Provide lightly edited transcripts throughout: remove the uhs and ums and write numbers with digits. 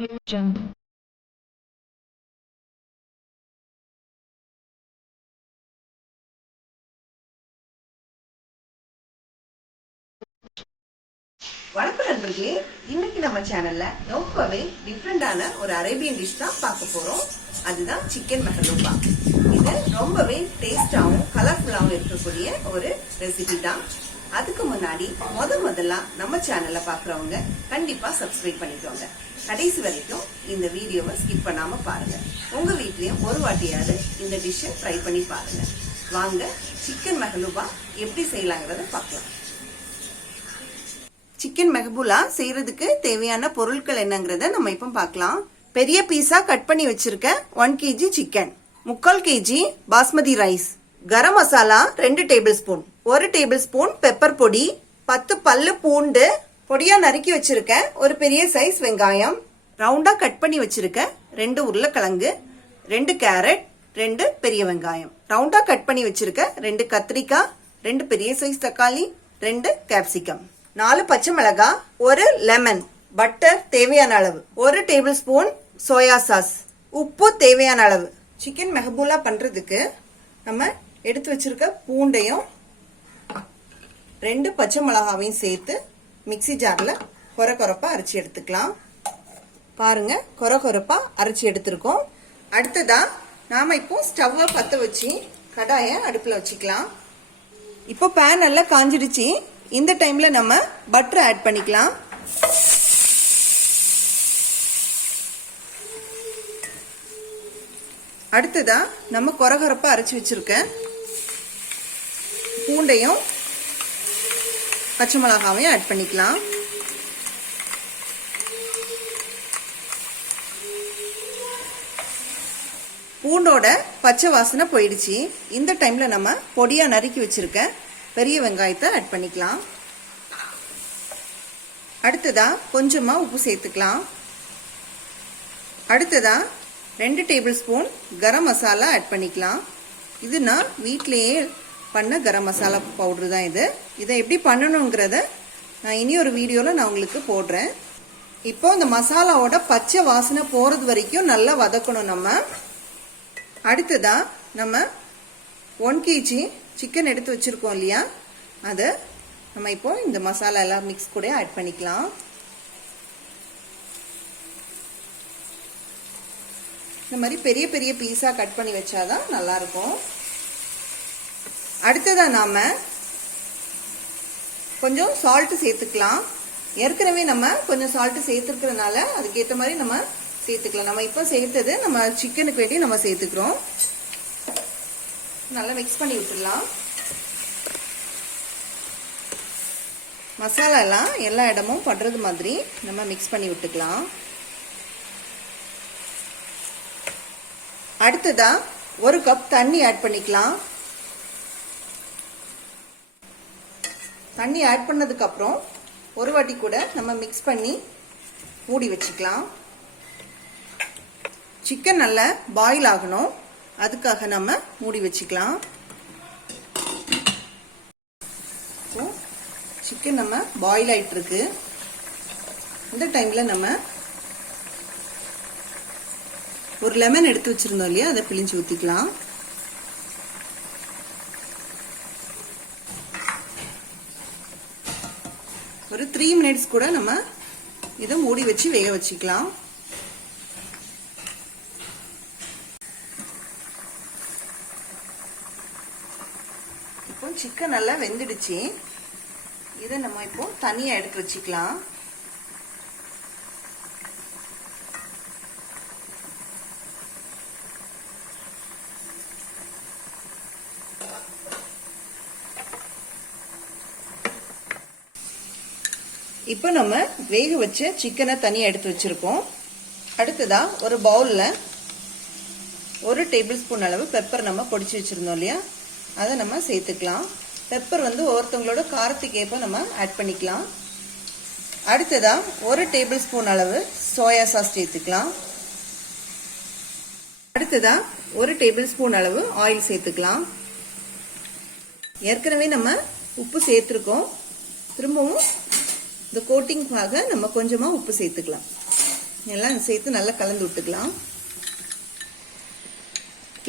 வணக்கம் நண்பர்களே, இன்னைக்கு நம்ம சேனல்ல ரொம்பவே டிஃப்ரெண்டான ஒரு அரேபியன் டிஷ் தான் பார்க்க போறோம். அதுதான் சிக்கன் மெஹலூபா. இது ரொம்பவே டேஸ்டாவும் கலர்ஃபுல்லாவும் இருக்கக்கூடிய ஒரு ரெசிபி தான். அதுக்கு முன்னாடி முதல்ல நம்ம சேனல்ல பாக்குறவங்க கண்டிப்பா சப்ஸ்கிரைப் பண்ணிக்கோங்க. கடைசி வரைக்கும் இந்த வீடியோவை ஸ்கிப் பண்ணாம பாருங்க. உங்க வீட்லயும் ஒரு வாட்டியாவது இந்த டிஷ்ஷை ட்ரை பண்ணி பாருங்க. வாங்க சிக்கன் மெஹலூபா எப்படி செய்யலாங்கிறத பார்க்கலாம். சிக்கன் மெஹபூலா செய்யறதுக்கு தேவையான பொருட்கள் என்னங்கறத நம்ம இப்ப பார்க்கலாம். பெரிய பீஸா கட் பண்ணி வச்சிருக்க 1 kg chicken, 3/4 kg basmati rice, garam masala 2 tablespoon, 1 tablespoon pepper பொடி, 10 பல்லு பூண்டு, பொடியா நறுக்கி வச்சிருக்க ஒரு பெரிய சைஸ் வெங்காயம், ரவுண்டா கட் பண்ணி வச்சிருக்க 2 உருளைக்கிழங்கு, 2 கேரட், 2 பெரிய வெங்காயம், ரவுண்டா கட் பண்ணி வச்சிருக்க 2 கத்திரிக்காய், 2 பெரிய சைஸ் தக்காளி, 2 கேப்சிகம், 4 பச்சை மிளகாய், 1 லெமன், பட்டர் தேவையான அளவு, 1 டேபிள் ஸ்பூன் சோயா சாஸ், உப்பு தேவையான அளவு. சிக்கன் மெஹபூலா பண்றதுக்கு நம்ம எடுத்து வச்சிருக்க பூண்டையும் 2 பச்சை மிளகாவையும் சேர்த்து மிக்ஸி ஜார்ல கொரகொரப்பா அரைச்சி எடுத்துக்கலாம். பாருங்க, கொரகொரப்பா அரைச்சி எடுத்திருக்கோம். அடுத்ததா நாம இப்போ ஸ்டவ்வை பத்த வச்சு கடாயை அடுப்புல வச்சுக்கலாம். இப்போ பேன் நல்லா காஞ்சிடுச்சு. இந்த டைம்ல நம்ம பட்டர் ஆட் பண்ணிக்கலாம். அடுத்ததா நம்ம கொரகொரப்பா அரைச்சி வச்சிருக்க பூண்டையும் பச்சை மிளகாவையும் ஆட் பண்ணிக்கலாம். பூண்டோட பச்சை வாசனை போயிடுச்சு. இந்த டைம்ல நம்ம பொடியா நறுக்கி வச்சிருக்க பெரிய வெங்காயத்தை ஆட் பண்ணிக்கலாம். அடுத்ததா கொஞ்சமா உப்பு சேர்த்துக்கலாம். அடுத்ததா 2 table spoon garam masala add பண்ணிக்கலாம். இது நான் வீட்டிலேயே பண்ண கரம் மசாலா பவுடர் தான் இது. இதை எப்படி பண்ணணுங்கிறத நான் இனி ஒரு வீடியோவில் நான் உங்களுக்கு போடுறேன். இப்போ இந்த மசாலாவோட பச்சை வாசனை போகிறது வரைக்கும் நல்லா வதக்கணும் நம்ம. அடுத்ததா நம்ம 1 kg சிக்கன் எடுத்து வச்சிருக்கோம் இல்லையா, அதை நம்ம இப்போ இந்த மசாலா எல்லாம் மிக்ஸ் கூட ஆட் பண்ணிக்கலாம். இந்த மாதிரி பெரிய பெரிய பீஸா கட் பண்ணி வச்சாதான் நல்லா இருக்கும். அடுத்ததா நாம கொஞ்சம் சால்ட் சேர்த்துக்கலாம். ஏற்கனவே நம்ம கொஞ்சம் சால்ட் சேர்த்துக்கிறதுனால அதுக்கேற்ற மாதிரி நம்ம சேர்த்துக்கலாம். நம்ம இப்போ சேர்த்தது நம்ம சிக்கனுக்கு வேண்டி நம்ம சேர்த்துக்கிறோம். நல்லா மிக்ஸ் பண்ணி விட்டுடலாம். மசாலா எல்லாம் எல்லா இடமும் படுறது மாதிரி நம்ம மிக்ஸ் பண்ணி விட்டுக்கலாம். அடுத்ததா 1 கப் தண்ணி ஆட் பண்ணிக்கலாம். தண்ணி ஆட் பண்ணதுக்கு அப்புறம் ஒரு வாட்டி கூட நம்ம மிக்ஸ் பண்ணி மூடி வச்சுக்கலாம். சிக்கன் நல்லா பாயில் ஆகணும், அதுக்காக நம்ம மூடி வச்சுக்கலாம். சிக்கன் நம்ம பாயில் ஆயிட்டு இருக்கு. இந்த டைம்ல நம்ம ஒரு லெமன் எடுத்து வச்சிருந்தோம் இல்லையா, அதை பிழிஞ்சு ஊத்திக்கலாம். ஒரு 3 மினிட்ஸ் கூட நம்ம இதை மூடி வச்சு வேக வச்சுக்கலாம். இப்போ சிக்கன் நல்லா வெந்துடுச்சு. இதை நம்ம இப்போ தனியா எடுத்து வச்சுக்கலாம். இப்போ நம்ம வேக வச்ச சிக்கனை தனியா எடுத்து வச்சிருக்கோம். அடுத்ததா ஒரு பவுல்ல 1 டேபிள் ஸ்பூன் அளவு பெப்பர் நம்ம பொடிச்சு வச்சிருந்தோம் இல்லையா, அதை நம்ம சேர்த்துக்கலாம். பெப்பர் வந்து ஒவ்வொருத்தவங்களோட காரத்துக்கு ஏற்ப நம்ம ஆட் பண்ணிக்கலாம். அடுத்ததா 1 டேபிள் ஸ்பூன் அளவு சோயா சாஸ் சேர்த்துக்கலாம். அடுத்ததா 1 டேபிள் ஸ்பூன் அளவு ஆயில் சேர்த்துக்கலாம். ஏற்கனவே நம்ம உப்பு சேர்த்துருக்கோம். திரும்பவும் இந்த கோட்டிங்காக நம்ம கொஞ்சமா உப்பு சேர்த்துக்கலாம். எல்லாம் சேர்த்து நல்லா கலந்து விட்டுக்கலாம்.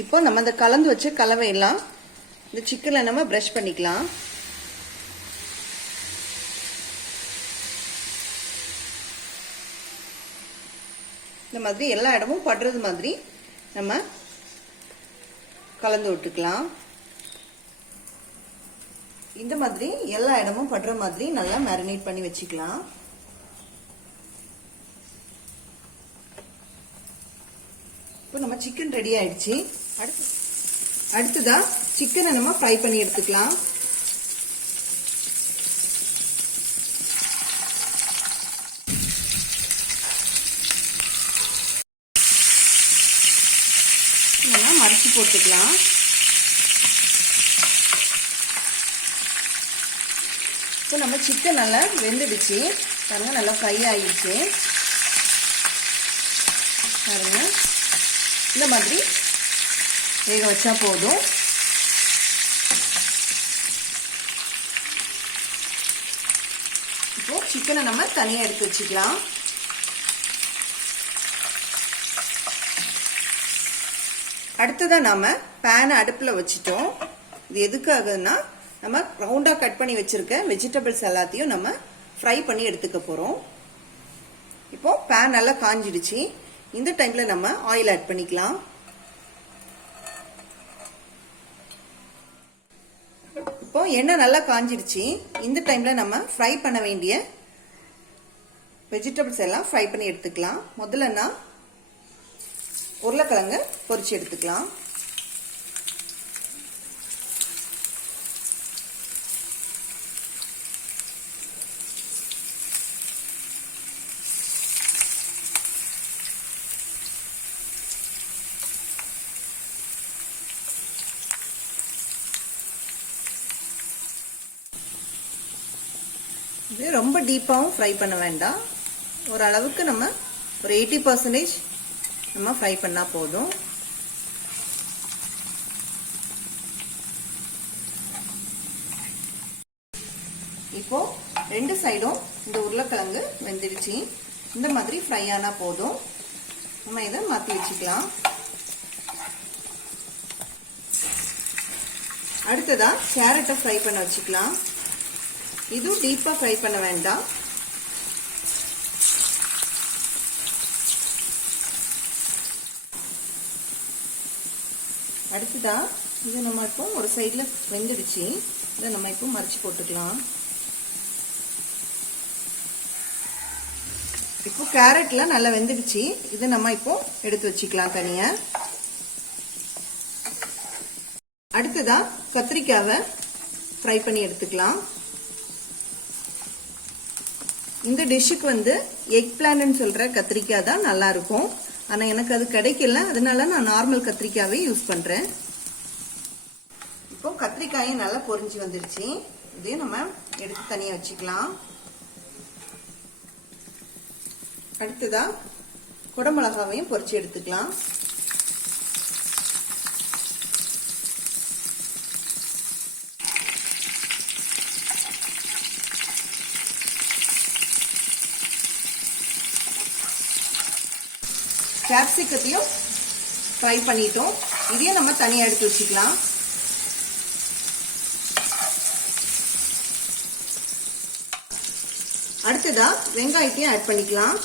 இப்போ நம்ம இந்த கலந்து வச்ச கலவையெல்லாம் இந்த சிக்கனில் நம்ம ப்ரஷ் பண்ணிக்கலாம். இந்த மாதிரி எல்லா இடமும் படுறது மாதிரி நம்ம கலந்து விட்டுக்கலாம். இந்த மாதிரி எல்லா இடமும் படுற மாதிரி நல்லா மேரினேட் பண்ணி வச்சுக்கலாம். இப்போ நம்ம சிக்கன் ரெடி ஆயிடுச்சு. அடுத்ததா சிக்கனை நம்ம ஃப்ரை பண்ணி எடுத்துக்கலாம். நம்ம மடிச்சு போட்டுக்கலாம். இப்போ நம்ம சிக்கன் நல்லா வெந்துடுச்சு பாருங்க, நல்லா ஃப்ரை ஆயிடுச்சு பாருங்க. இந்த மாதிரி வேக வச்சா போதும். இப்போ சிக்கனை நம்ம தனியாக எடுத்து வச்சுக்கலாம். அடுத்ததா நாம பேனை அடுப்பில் வச்சுட்டோம். இது எதுக்காகன்னா நம்ம ரவுண்டாக கட் பண்ணி வச்சிருக்க வெஜிடபிள்ஸ் எல்லாத்தையும் நம்ம ஃப்ரை பண்ணி எடுத்துக்க போகிறோம். இப்போ பேன் நல்லா காஞ்சிடுச்சு. இந்த டைமில் நம்ம ஆயில் ஆட் பண்ணிக்கலாம். இப்போ எண்ணெய் நல்லா காஞ்சிடுச்சு. இந்த டைமில் நம்ம ஃப்ரை பண்ண வேண்டிய வெஜிடபிள்ஸ் எல்லாம் ஃப்ரை பண்ணி எடுத்துக்கலாம். முதல்ல உருளைக்கிழங்கு பொரிச்சு எடுத்துக்கலாம். இது ரொம்ப டீப்பாகவும் ஃப்ரை பண்ண வேண்டாம். ஓரளவுக்கு நம்ம ஒரு 80% நம்ம ஃப்ரை பண்ணால் போதும். இப்போ ரெண்டு சைடும் இந்த உருளைக்கிழங்கு வெந்துடுச்சு. இந்த மாதிரி ஃப்ரை ஆனால் போதும். நம்ம இதை மாற்றி வச்சுக்கலாம். அடுத்ததா கேரட்டை ஃப்ரை பண்ண வச்சுக்கலாம். இதுவும் டீப்பாக ஃப்ரை பண்ண வேண்டாம். அடுத்ததா இது நம்ம இப்போ ஒரு சைடில் வெந்துடுச்சு. இதை நம்ம இப்போ மறைச்சி போட்டுக்கலாம். இப்போ கேரட்ல நல்லா வெந்துடுச்சு. இதை நம்ம இப்போ எடுத்து வச்சுக்கலாம் தனியா. அடுத்ததா கத்திரிக்காவை ஃப்ரை பண்ணி எடுத்துக்கலாம். இந்த டிஷ்ஷுக்கு எக் பிளான்னு சொல்ற கத்திரிக்காய் தான் நல்லா இருக்கும். ஆனா எனக்கு அது கிடைக்கல, அதனால நான் நார்மல் கத்திரிக்காவே யூஸ் பண்றேன். இப்போ கத்திரிக்காயும் நல்லா பொரிஞ்சு வந்துருச்சு. இதையும் நம்ம எடுத்து தனியா வச்சுக்கலாம். அடுத்ததா குடமிளகாவையும் பொரிச்சு எடுத்துக்கலாம். கேப்சிகத்தையும் ஃப்ரை பண்ணிட்டோம். இதையும் நம்ம தனியாக எடுத்து வச்சுக்கலாம். அடுத்ததா வெங்காயத்தையும் ஆட் பண்ணிக்கலாம்.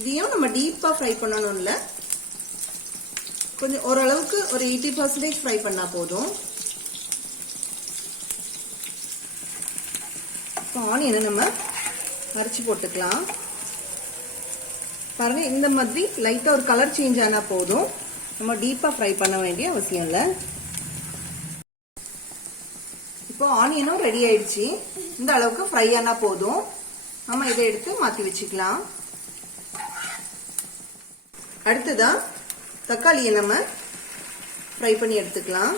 இதையும் நம்ம டீப்பா ஃப்ரை பண்ணணும் இல்ல, கொஞ்சம் ஓரளவுக்கு ஒரு 80% ஃப்ரை பண்ணா போதும். இப்போ ஆனியனை நம்ம மறிச்சு போட்டுக்கலாம். பாருங்க, இந்த மாதிரி லைட்டா ஒரு கலர் சேஞ்ச் ஆனா போதும். நம்ம டீப்பா ஃப்ரை பண்ண வேண்டிய அவசியம் இல்லை. இப்போ ஆனியனும் ரெடி ஆயிடுச்சு. இந்த அளவுக்கு ஃப்ரை ஆனா போதும். நம்ம இதை எடுத்து மாத்தி வச்சுக்கலாம். அடுத்ததா தக்காளியை நம்ம ஃப்ரை பண்ணி எடுத்துக்கலாம்.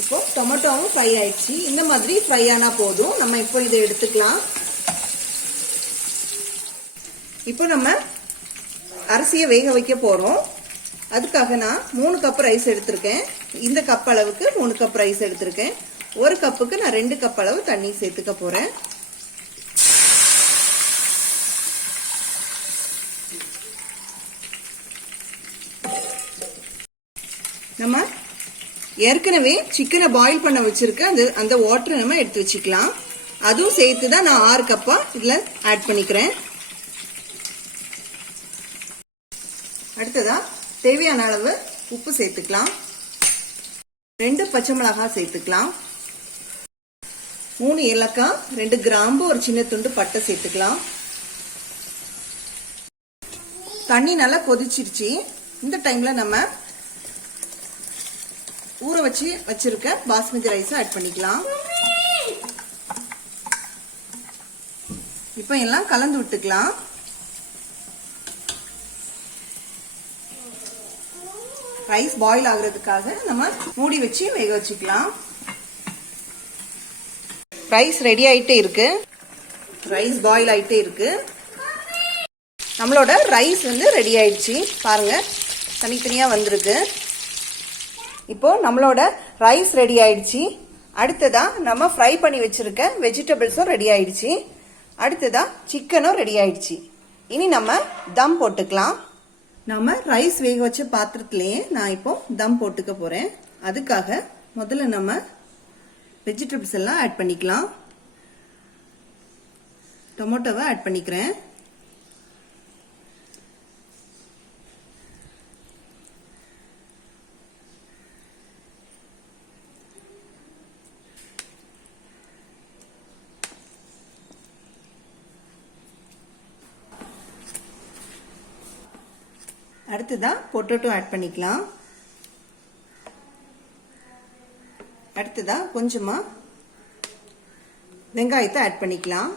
இப்போ டொமேட்டோவும் ஃப்ரை ஆயிடுச்சு. இந்த மாதிரி ஃப்ரை ஆனா போதும். நம்ம இப்போ இதை எடுத்துக்கலாம். இப்போ நம்ம அரிசியை வேக வைக்க போறோம். அதுக்காக நான் 3 கப் ரைஸ் எடுத்திருக்கேன். இந்த கப் அளவுக்கு 3 கப் ரைஸ் எடுத்திருக்கேன். ஒரு கப்புக்கு நான் 2 கப் அளவு தண்ணி சேர்த்துக்க போறேன். நம்ம ஏற்கனவே சிக்கனை பாயில் பண்ண வச்சிருக்க அந்த வாட்டரை நம்ம எடுத்து வச்சுக்கலாம். அதுவும் சேர்த்து தான் நான் 6 கப்பா இதுல ஆட் பண்ணிக்கிறேன். அடுத்ததா தேவையான அளவு உப்பு சேர்த்துக்கலாம். 2 பச்சை மிளகாய் சேர்த்துக்கலாம். 3 ஏலக்காய், 2 கிராம்பு, ஒரு சின்ன துண்டு பட்டை சேர்த்துக்கலாம். தண்ணி நல்லா கொதிச்சிருச்சு. இந்த டைம்ல நம்ம ஊற வச்சிருக்க பாஸ்மதி ரைஸ் ஆட் பண்ணிக்கலாம். இப்போ எல்லாம் கலந்து விட்டுக்கலாம். ரைஸ் பாயில் ஆகுறதுக்காக நம்ம மூடி வச்சு வேக வச்சுக்கலாம். ரைஸ் ரெடி ஆயிட்டே இருக்கு. ரைஸ் பாயில் ஆயிட்டே இருக்கு. நம்மளோட ரைஸ் வந்து ரெடி ஆயிடுச்சு. பாருங்க, தனித்தனியா வந்திருக்கு. இப்போ நம்மளோட ரைஸ் ரெடி ஆயிடுச்சு. அடுத்ததா நம்ம ஃப்ரை பண்ணி வச்சிருக்க வெஜிடபிள்ஸும் ரெடி ஆயிடுச்சு. அடுத்ததா சிக்கனும் ரெடி ஆயிடுச்சு. இனி நம்ம தம் போட்டுக்கலாம். நம்ம ரைஸ் வேக வச்ச பாத்திரத்திலேயே நான் இப்போ தம் போட்டுக்க போறேன். அதுக்காக முதல்ல நம்ம வெஜிடபிள்ஸ் எல்லாம் ஆட் பண்ணிக்கலாம். டொமேட்டோவை ஆட் பண்ணிக்கிறேன். அடுத்ததா பொட்டேட்டோ ஆட் பண்ணிக்கலாம். அடுத்ததா கொஞ்சமா வெங்காயத்தை ஆட் பண்ணிக்கலாம்.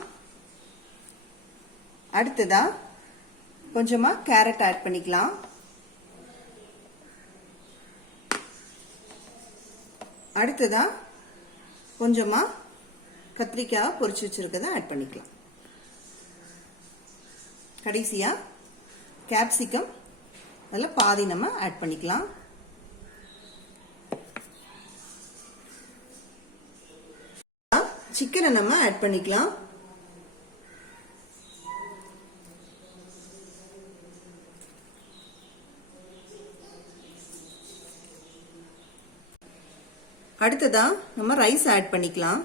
அடுத்ததா கொஞ்சமா கேரட் ஆட் பண்ணிக்கலாம். அடுத்ததா கொஞ்சமா கத்திரிக்காய் பொரிச்சு வச்சிருக்கதை ஆட் பண்ணிக்கலாம். கடைசியா கேப்சிகம் அதில் பாதி நம்ம ஆட் பண்ணிக்கலாம். சிக்கனை நம்ம ஆட் பண்ணிக்கலாம். அடுத்ததா நம்ம ரைஸ் ஆட் பண்ணிக்கலாம்.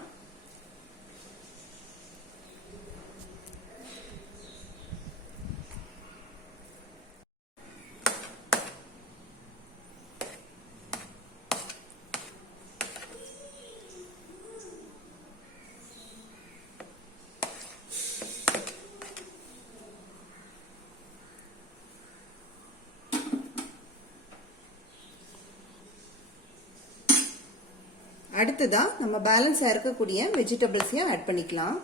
அடுத்ததா நம்ம பேலன்ஸா இருக்கக்கூடிய வெஜிடபிள்ஸையும் ஆட் பண்ணிக்கலாம்.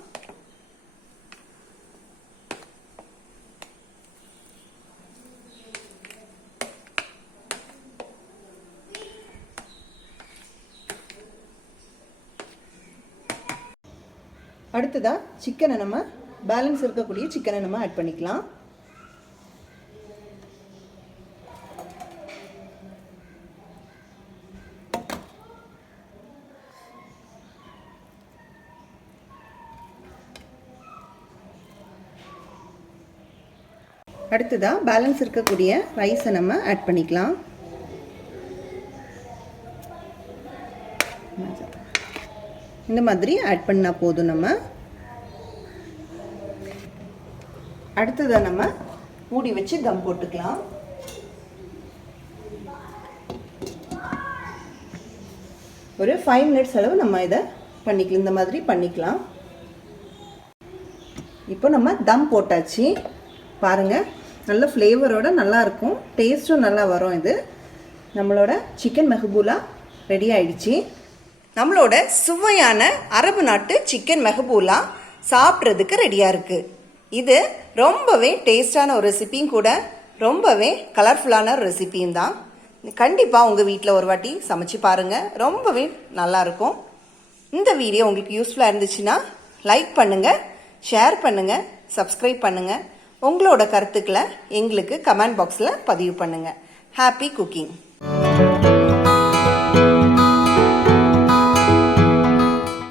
அடுத்ததா சிக்கனை நம்ம பேலன்ஸ் இருக்கக்கூடிய சிக்கனை நம்ம ஆட் பண்ணிக்கலாம். அடுத்ததா பேலன்ஸ் இருக்கக்கூடிய ரைஸை நம்ம ஆட் பண்ணிக்கலாம். இந்த மாதிரி ஆட் பண்ணா போதும். நம்ம அடுத்ததா நம்ம மூடி வச்சு தம் போட்டுக்கலாம். ஒரு 5 மினிட்ஸ் அளவு நம்ம இதை பண்ணிக்கலாம். இந்த மாதிரி பண்ணிக்கலாம். இப்போ நம்ம தம் போட்டாச்சு. பாருங்க, நல்ல ஃப்ளேவரோட நல்லா இருக்கும். டேஸ்ட்டும் நல்லா வரும். இது நம்மளோட சிக்கன் மெஹபூலா ரெடி ஆயிடுச்சு. நம்மளோட சுவையான அரபு நாட்டு சிக்கன் மெஹபூலா சாப்பிட்றதுக்கு ரெடியாக இருக்குது. இது ரொம்பவே டேஸ்டான ஒரு ரெசிபியும் கூட, ரொம்பவே கலர்ஃபுல்லான ஒரு ரெசிபியும் தான். கண்டிப்பாக உங்கள் வீட்டில் ஒரு வாட்டி சமைச்சு பாருங்கள். ரொம்பவே நல்லாயிருக்கும். இந்த வீடியோ உங்களுக்கு யூஸ்ஃபுல்லாக இருந்துச்சுன்னா லைக் பண்ணுங்கள், ஷேர் பண்ணுங்கள், சப்ஸ்கிரைப் பண்ணுங்கள். உங்களோட கருத்துக்களை எங்களுக்கு கமெண்ட் பாக்ஸில் பதிவு பண்ணுங்கள். Happy cooking.